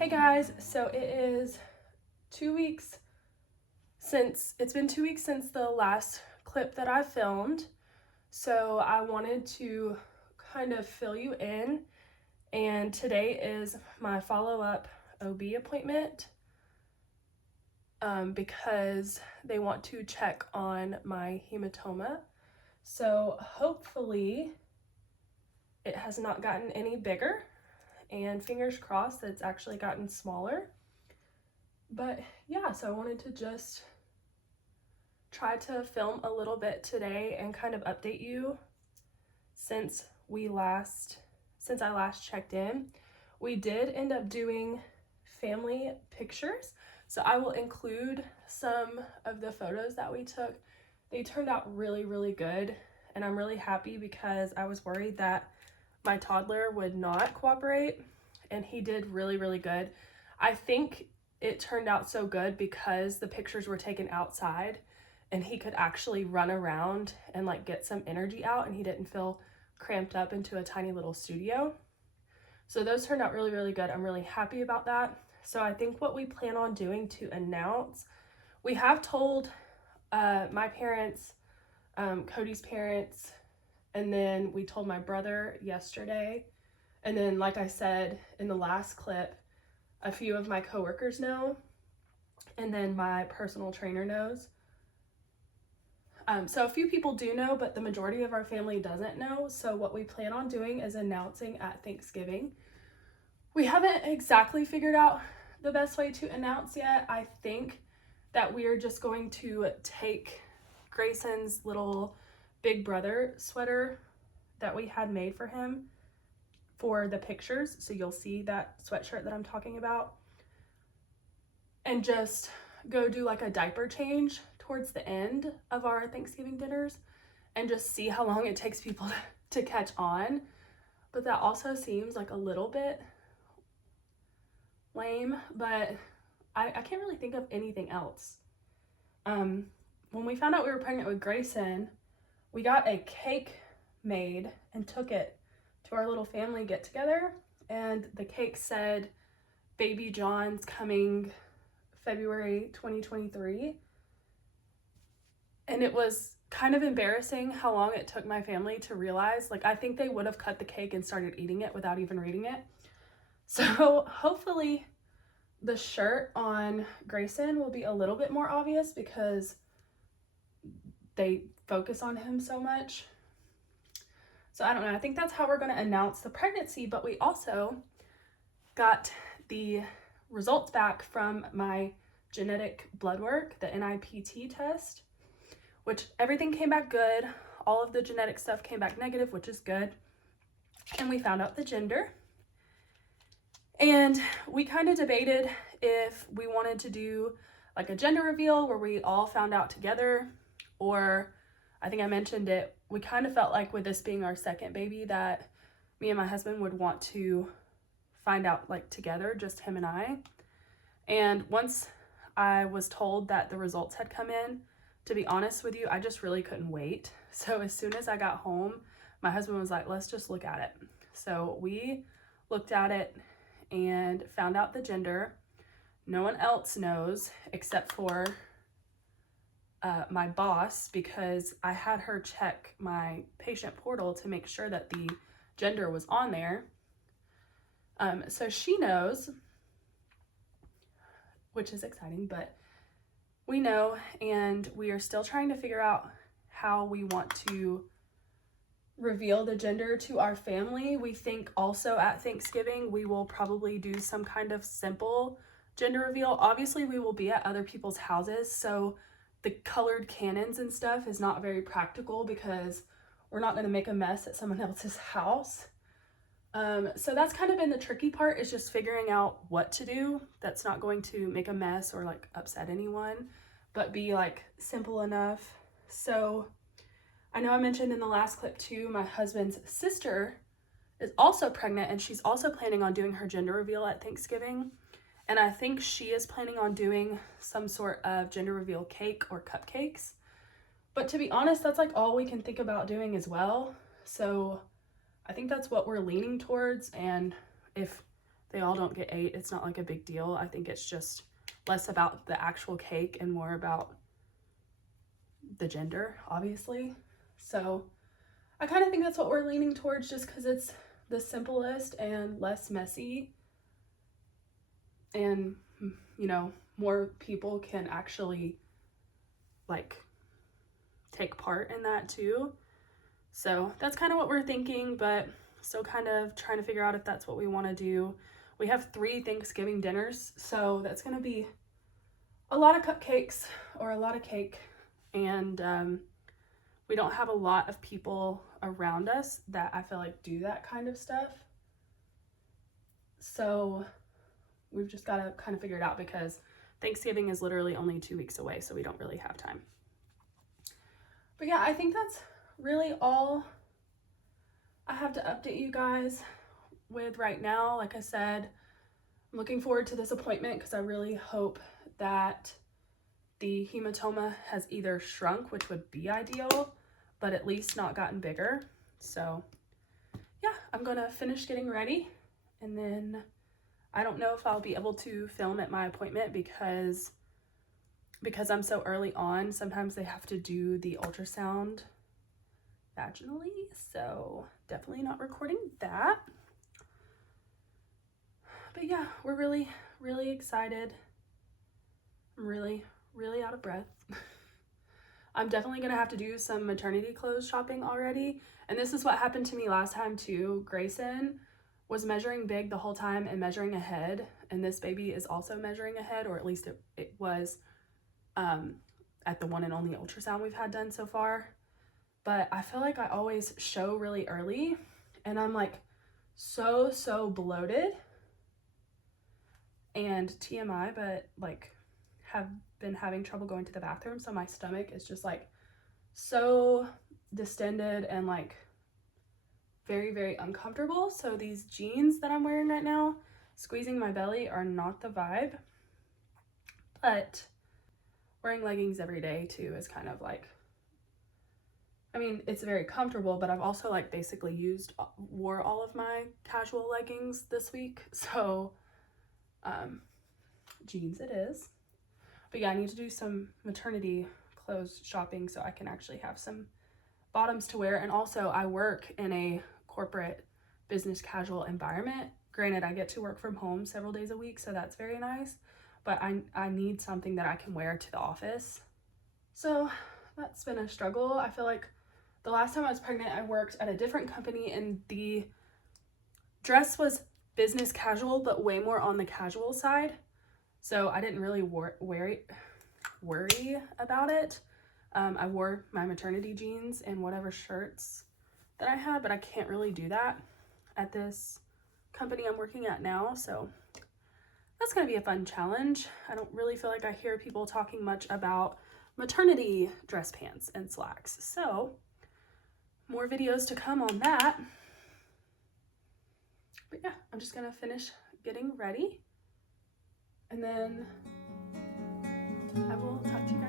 Hey guys, so it's been 2 weeks since the last clip that I filmed. So I wanted to kind of fill you in, and today is my follow-up OB appointment because they want to check on my hematoma. So hopefully it has not gotten any bigger, and fingers crossed that it's actually gotten smaller. But yeah, so I wanted to just try to film a little bit today and kind of update you since I last checked in. We did end up doing family pictures, so I will include some of the photos that we took. They turned out really, really good, and I'm really happy because I was worried that my toddler would not cooperate, and he did really, really good. I think it turned out so good because the pictures were taken outside and he could actually run around and like get some energy out, and he didn't feel cramped up into a tiny little studio. So those turned out really, really good. I'm really happy about that. So I think what we plan on doing to announce, we have told my parents, Cody's parents, and then we told my brother yesterday. And then, like I said in the last clip, a few of my coworkers know, and then my personal trainer knows. So a few people do know, but the majority of our family doesn't know. So what we plan on doing is announcing at Thanksgiving. We haven't exactly figured out the best way to announce yet. I think that we are just going to take Grayson's little Big Brother sweater that we had made for him for the pictures. So you'll see that sweatshirt that I'm talking about, and just go do like a diaper change towards the end of our Thanksgiving dinners and just see how long it takes people to catch on. But that also seems like a little bit lame, but I can't really think of anything else. When we found out we were pregnant with Grayson, we got a cake made and took it to our little family get together, and the cake said Baby John's coming February 2023. And it was kind of embarrassing how long it took my family to realize. Like, I think they would have cut the cake and started eating it without even reading it. So hopefully the shirt on Grayson will be a little bit more obvious because they focus on him so much. So I don't know. I think that's how we're going to announce the pregnancy. But we also got the results back from my genetic blood work, the NIPT test, which everything came back good. All of the genetic stuff came back negative, which is good. And we found out the gender. And we kind of debated if we wanted to do like a gender reveal where we all found out together, or I think I mentioned it, we kind of felt like with this being our second baby that me and my husband would want to find out like together, just him and I. And once I was told that the results had come in, to be honest with you, I just really couldn't wait. So as soon as I got home, my husband was like, let's just look at it. So we looked at it and found out the gender. No one else knows except for my boss, because I had her check my patient portal to make sure that the gender was on there. So she knows, which is exciting, but we know, and we are still trying to figure out how we want to reveal the gender to our family. We think also at Thanksgiving we will probably do some kind of simple gender reveal. Obviously we will be at other people's houses, so the colored cannons and stuff is not very practical because we're not going to make a mess at someone else's house. So that's kind of been the tricky part, is just figuring out what to do that's not going to make a mess or like upset anyone, but be like simple enough. So I know I mentioned in the last clip too, my husband's sister is also pregnant, and she's also planning on doing her gender reveal at Thanksgiving. And I think she is planning on doing some sort of gender reveal cake or cupcakes. But to be honest, that's like all we can think about doing as well. So I think that's what we're leaning towards. And if they all don't get 8. It's not like a big deal. I think it's just less about the actual cake and more about the gender, obviously. So I kind of think that's what we're leaning towards, just because it's the simplest and less messy, and you know, more people can actually like take part in that too. So that's kind of what we're thinking, but still kind of trying to figure out if that's what we want to do. We have 3 Thanksgiving dinners, so that's going to be a lot of cupcakes or a lot of cake, and we don't have a lot of people around us that I feel like do that kind of stuff. So we've just got to kind of figure it out, because Thanksgiving is literally only 2 weeks away, so we don't really have time. But yeah, I think that's really all I have to update you guys with right now. Like I said, I'm looking forward to this appointment because I really hope that the hematoma has either shrunk, which would be ideal, but at least not gotten bigger. So yeah, I'm gonna finish getting ready, and then I don't know if I'll be able to film at my appointment because I'm so early on. Sometimes they have to do the ultrasound vaginally, so definitely not recording that. But yeah, we're really, really excited. I'm really, really out of breath. I'm definitely gonna have to do some maternity clothes shopping already. And this is what happened to me last time too. Grayson was measuring big the whole time and measuring ahead. And this baby is also measuring ahead, or at least it was at the one and only ultrasound we've had done so far. But I feel like I always show really early, and I'm like so bloated, and TMI, but like have been having trouble going to the bathroom, so my stomach is just like so distended and like very, very uncomfortable. So these jeans that I'm wearing right now, squeezing my belly, are not the vibe. But wearing leggings every day too is kind of like, I mean, it's very comfortable, but I've also like basically wore all of my casual leggings this week. So jeans it is. But yeah, I need to do some maternity clothes shopping so I can actually have some bottoms to wear. And also I work in a corporate business casual environment. Granted, I get to work from home several days a week, so that's very nice. But I need something that I can wear to the office. So that's been a struggle. I feel like the last time I was pregnant, I worked at a different company, and the dress was business casual, but way more on the casual side. So I didn't really worry about it. I wore my maternity jeans and whatever shirts that I had, but I can't really do that at this company I'm working at now. So that's going to be a fun challenge. I don't really feel like I hear people talking much about maternity dress pants and slacks. So more videos to come on that. But yeah, I'm just going to finish getting ready, and then I will talk to you